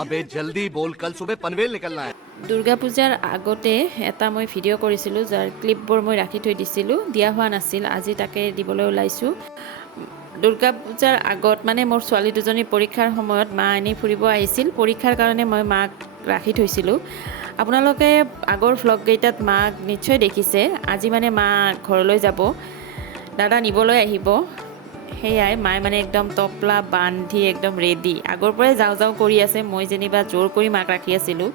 अबे जल्दी बोल, कल सुबह पनवेल निकलना है। দুৰ্গা পূজাৰ আগতে এটা মই ভিডিঅ' কৰিছিলোঁ যাৰ ক্লিপবোৰ মই ৰাখি থৈ দিছিলোঁ, দিয়া হোৱা নাছিল। আজি তাকে দিবলৈ ওলাইছোঁ। দুৰ্গা পূজাৰ আগত মানে মোৰ ছোৱালী দুজনীৰ পৰীক্ষাৰ সময়ত মা এনেই ফুৰিব আহিছিল। পৰীক্ষাৰ কাৰণে মই মাক ৰাখি থৈছিলোঁ। আপোনালোকে আগৰ ভ্লগকেইটাত মাক নিশ্চয় দেখিছে। আজি মানে মা ঘৰলৈ যাব, দাদা নিবলৈ আহিব। সেয়াই মায়ে মানে একদম টপলা বান্ধি একদম ৰেডি, আগৰ পৰাই যাওঁ যাওঁ কৰি আছে। মই যেনিবা জোৰ কৰি মাক ৰাখি আছিলোঁ।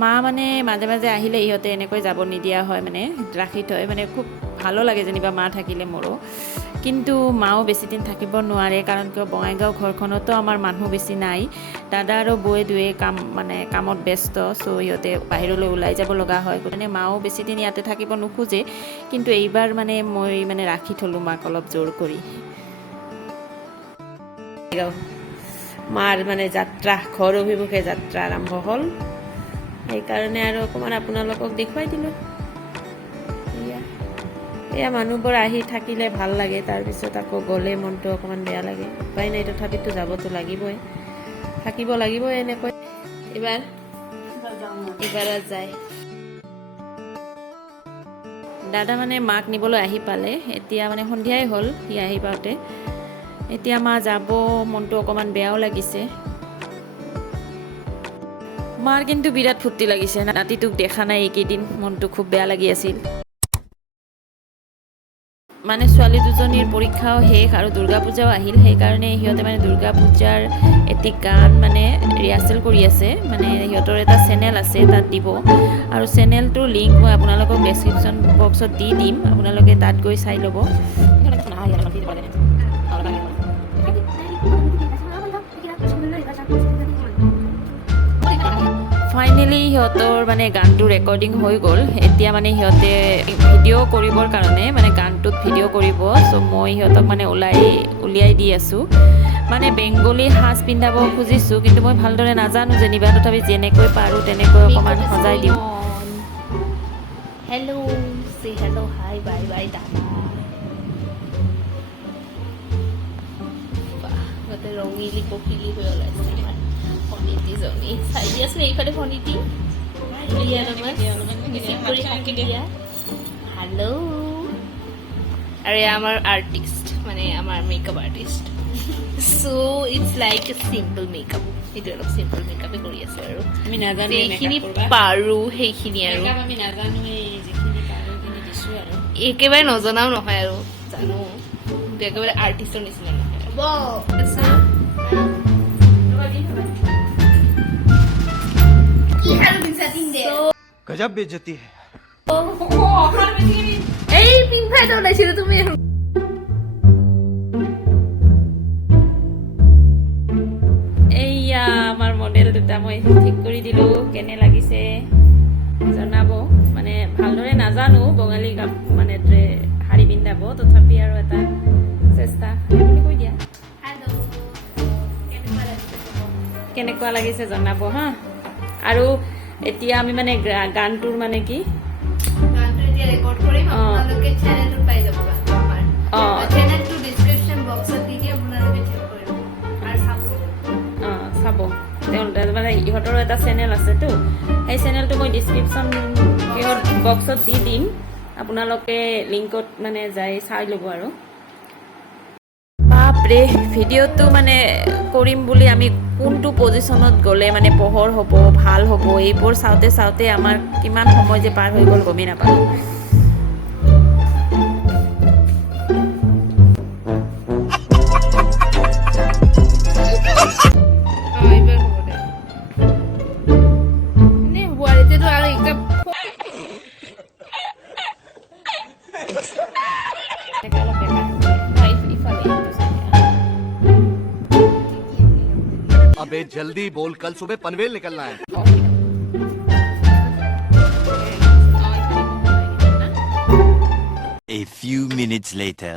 মা মানে মাজে মাজে আহিলে ইহঁতে এনেকৈ যাব নিদিয়া হয়, মানে ৰাখি থয়। মানে খুব ভালো লাগে যেনিবা মা থাকিলে মোৰো। কিন্তু মাও বেছিদিন থাকিব নোৱাৰে, কাৰণ কিয় বঙাইগাঁও ঘৰখনতো আমাৰ মানুহ বেছি নাই। দাদা আৰু বৌয়ে দুয়ে কামত ব্যস্ত, চ' ইহঁতে বাহিৰলৈ ওলাই যাব লগা হয়। গতিকে মাও বেছিদিন ইয়াতে থাকিব নোখোজে। কিন্তু এইবাৰ মানে মই ৰাখি থ'লোঁ মাক অলপ জোৰ কৰি। মাৰ যাত্ৰা, ঘৰ অভিমুখে যাত্ৰা আৰম্ভ হ'ল। সেইকাৰণে আৰু অকণমান আপোনালোকক দেখুৱাই দিলোঁ। এয়া মানুহবোৰ আহি থাকিলে ভাল লাগে, তাৰপিছত আকৌ গ'লে মনটো অকণমান বেয়া লাগে। উপায় নাই, তথাপিতো যাবতো লাগিবই, থাকিব লাগিবই এনেকৈ। এইবাৰ যায় দাদা মাক নিবলৈ আহি পালে। এতিয়া সন্ধিয়াই হ'ল সি আহি পাওঁতে। এতিয়া মা যাব, মনটো অকণমান বেয়াও লাগিছে। মাৰ কিন্তু বিৰাট ফূৰ্তি লাগিছে, নাতিটোক দেখা নাই এইকেইদিন, মনটো খুব বেয়া লাগি আছিল। ছোৱালী দুজনীৰ পৰীক্ষাও শেষ আৰু দুৰ্গা পূজাও আহিল। সেইকাৰণে সিহঁতে দুৰ্গা পূজাৰ এটি গান ৰিহাৰ্চেল কৰি আছে। সিহঁতৰ এটা চেনেল আছে, তাত দিব। আৰু চেনেলটোৰ লিংক মই আপোনালোকক ডেছক্ৰিপশ্যন বক্সত দি দিম, আপোনালোকে তাত গৈ চাই ল'ব। ফাইনেলি সিহঁতৰ গানটো ৰেকৰ্ডিং হৈ গ'ল। এতিয়া সিহঁতে ভিডিঅ' কৰিবৰ কাৰণে গানটোত ভিডিঅ' কৰিব। চ' মই সিহঁতক উলিয়াই দি আছোঁ। বেংগলী সাজ পিন্ধাব খুজিছোঁ, কিন্তু মই ভালদৰে নাজানো যেনিবা, তথাপি যেনেকৈ পাৰোঁ তেনেকৈ অকণমান সজাই দিওঁ। হেল্ল', সে হেল্ল', হাই, বাই বাই, টাটা। গোটেই ৰঙিলি পখিলি হৈ ওলাইছে আমাৰ ভনীতিজনী। চাই দিয়াচোন এইফালে ভনীতি। হেল্ল'। আৰু আমাৰ আৰ্টিষ্ট, আমাৰ makeup artist. So' it's like a simple makeup. সেইটো অলপ চিম্পল মেকআপে কৰি আছো আৰু আমি নাজানো সেইখিনি পাৰো, সেইখিনি আৰু আমি নাজানোৱে, যিখিনি পাৰো সেইখিনি দিছো আৰু একেবাৰে নজনাও নহয় আৰু জানো, কিন্তু একেবাৰে আৰ্টিষ্টৰ নিচিনা নহয়। गजब बेइज्जती है। এই পিংফাইট ওলাইছিল তুমি। এইয়া আমাৰ মডেল দুটা মই ঠিক কৰি দিলোঁ। কেনে লাগিছে জনাব। ভালদৰে নাজানো বঙালী শাৰী পিন্ধাব, তথাপি আৰু এটা চেষ্টা বুলি কৈ দিয়া। কেনেকুৱা লাগিছে জনাব হা। আৰু এতিয়া আমি গানটোৰ কি গানটো এতিয়া ৰেকৰ্ড কৰিম, আপোনালোকে চেনেলটো পাই যাব। গানটো আমাৰ চেনেলটো ডেছক্ৰিপশ্যন বক্সত দি দিম, আপোনালোকে চেক কৰিব আৰু চাব। ইহঁতৰ এটা চেনেল আছেতো, সেই চেনেলটো মই ডেছক্ৰিপশ্যন বক্সত দি দিম, আপোনালোকে লিংকত যাই চাই ল'ব আৰু। বাপৰে, ভিডিঅ'টো কৰিম বুলি আমি কোনটো পজিশ্যনত গ'লে পোহৰ হ'ব, ভাল হ'ব, এইবোৰ চাওঁতে চাওঁতে আমাৰ কিমান সময় যে পাৰ হৈ গ'ল গমেই নাপালোঁ। अबे जल्दी बोल, कल सुबह पनवेल निकलना है। A few minutes later.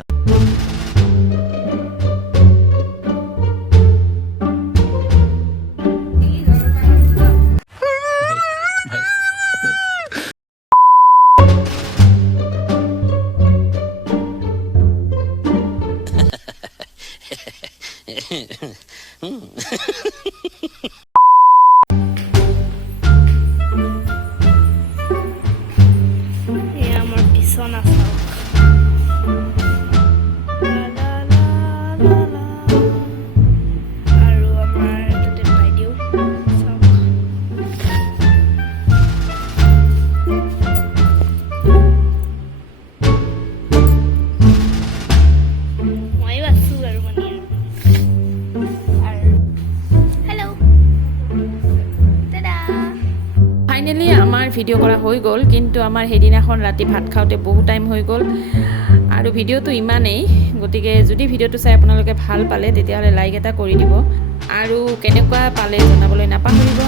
এই আমার বিছনা চাওক আৰু আমাৰ তাতে বাইদেউ চাওক ময়ো আছো আৰু মানে আৰু হেল্ল' দাদা ফাইনেলি আমাৰ ভিডিঅ' কৰা হৈ গ'ল, কিন্তু আমাৰ সেইদিনাখন ৰাতি ভাত খাওঁতে বহুত টাইম হৈ গ'ল আৰু ভিডিঅ'টো ইমানেই। গতিকে যদি ভিডিঅ'টো চাই আপোনালোকে ভাল পালে তেতিয়াহ'লে লাইক এটা কৰি দিব আৰু কেনেকুৱা পালে জনাবলৈ নাপাহৰিব।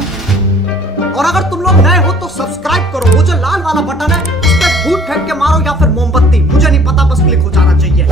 और अगर तुम लोग नए हो तो सब्सक्राइब करो, वो जो लाल वाला बटन है उस पर फूट फेंक के मारो या फिर मोमबत्ती, मुझे नहीं पता, बस क्लिक हो जाना चाहिए।